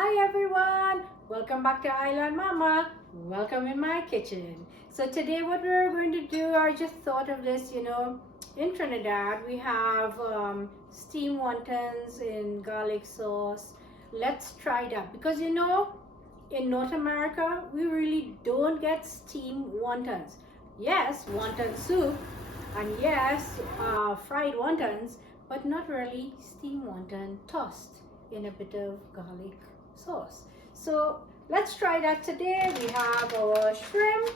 Hi everyone, welcome back to Island Mama. Welcome in my kitchen. So today what we're going to do, I just thought of this, in Trinidad we have steamed wontons in garlic sauce. Let's try that because in North America we really don't get steamed wontons. Yes, wonton soup, and yes, fried wontons, but not really steamed wonton tossed in a bit of garlic sauce. So let's try that today. We have our shrimp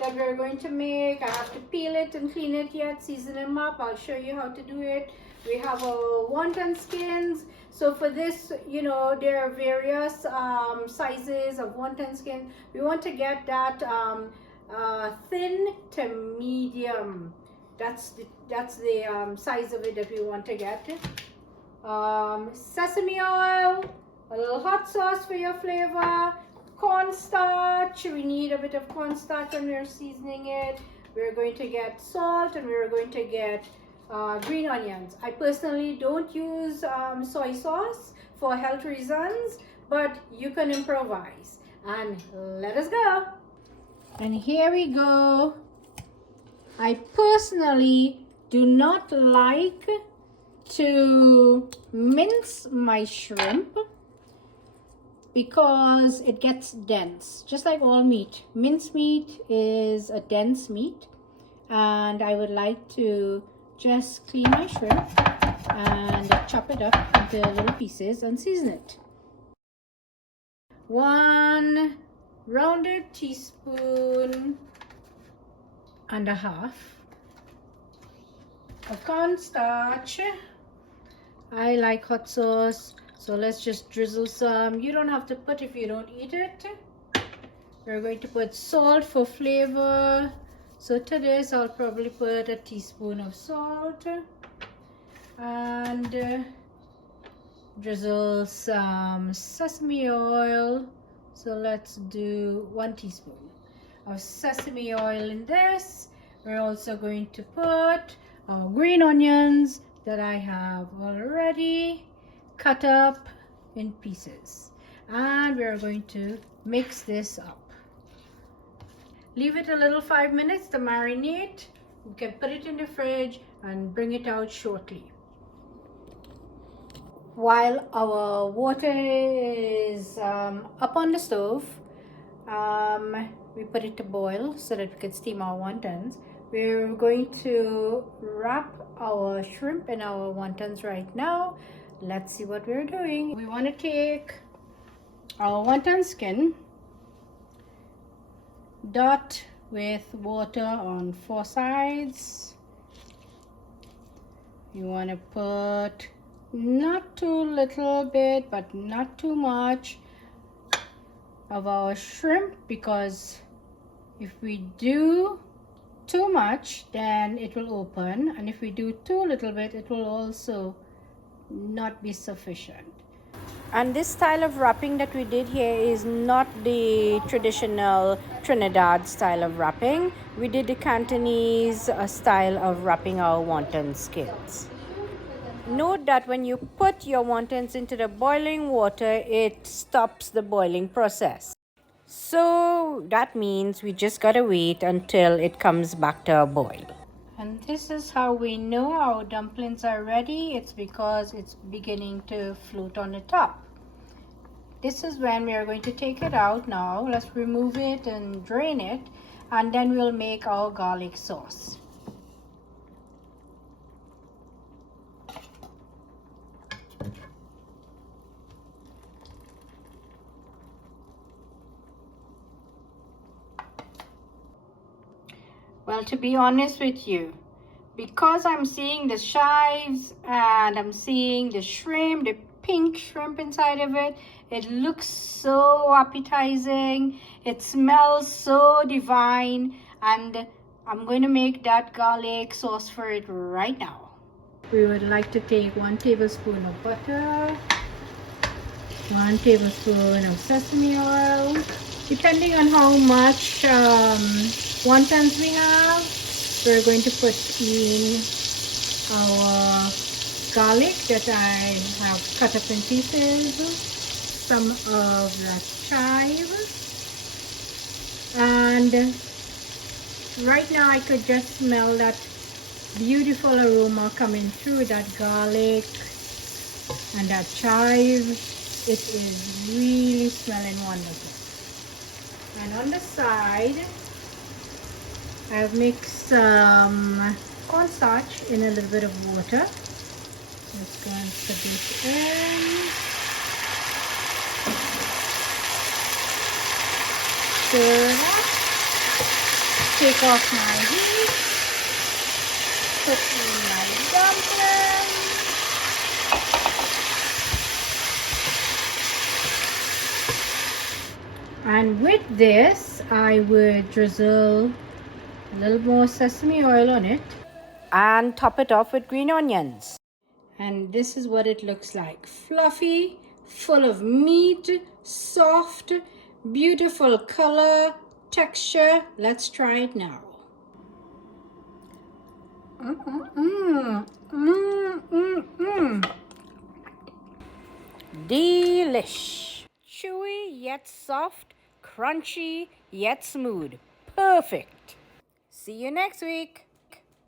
that we're going to make. I have to peel it and clean it yet, season them up. I'll show you how to do it. We have our wonton skins. So for this, there are various sizes of wonton skin. We want to get that thin to medium. That's the size of it that we want to get. Sesame oil, a little hot sauce for your flavor, cornstarch. We need a bit of cornstarch when we're seasoning it. We're going to get salt, and we're going to get green onions. I personally don't use soy sauce for health reasons, but you can improvise. And let us go. And here we go. I personally do not like to mince my shrimp because it gets dense, just like all meat. Minced meat is a dense meat, and I would like to just clean my shrimp and chop it up into little pieces and season it. 1 rounded teaspoon and a half of cornstarch. I like hot sauce, so let's just drizzle some. You don't have to put if you don't eat it. We're going to put salt for flavor. So to this, I'll probably put a teaspoon of salt and drizzle some sesame oil. So let's do 1 teaspoon of sesame oil in this. We're also going to put our green onions that I have already cut up in pieces, and we're going to mix this up. Leave it a little 5 minutes to marinate. You can put it in the fridge and bring it out shortly. While our water is up on the stove, we put it to boil so that we can steam our wontons. We're going to wrap our shrimp in our wontons right now. Let's see what we're doing. We want to take our wonton skin, dot with water on 4 sides. You want to put not too little bit, but not too much of our shrimp, because if we do too much, then it will open, and if we do too little bit, it will also not be sufficient. And this style of wrapping that we did here is not the traditional Trinidad style of wrapping. We did the Cantonese style of wrapping our wonton skins. Note that when you put your wontons into the boiling water, it stops the boiling process. So that means we just gotta wait until it comes back to a boil. And this is how we know our dumplings are ready. It's because it's beginning to float on the top. This is when we are going to take it out now. Let's remove it and drain it, and then we'll make our garlic sauce. Well, to be honest with you, because I'm seeing the chives and I'm seeing the shrimp, the pink shrimp inside of it, it looks so appetizing. It smells so divine, and I'm going to make that garlic sauce for it right now. We would like to take 1 tablespoon of butter, 1 tablespoon of sesame oil, depending on how much wontons we have. We're going to put in our garlic that I have cut up in pieces. some of the chive, and right now I could just smell that beautiful aroma coming through, that garlic and that chive. It is really smelling wonderful. And on the side, I've mixed some cornstarch in a little bit of water. Let's go and put this in. Stir it up. Take off my heat. Put in my dumplings. And with this, I would drizzle a little more sesame oil on it and top it off with green onions. And this is what it looks like. Fluffy, full of meat, soft, beautiful color, texture. Let's try it now. Delish. Chewy yet soft, crunchy yet smooth. Perfect. See you next week.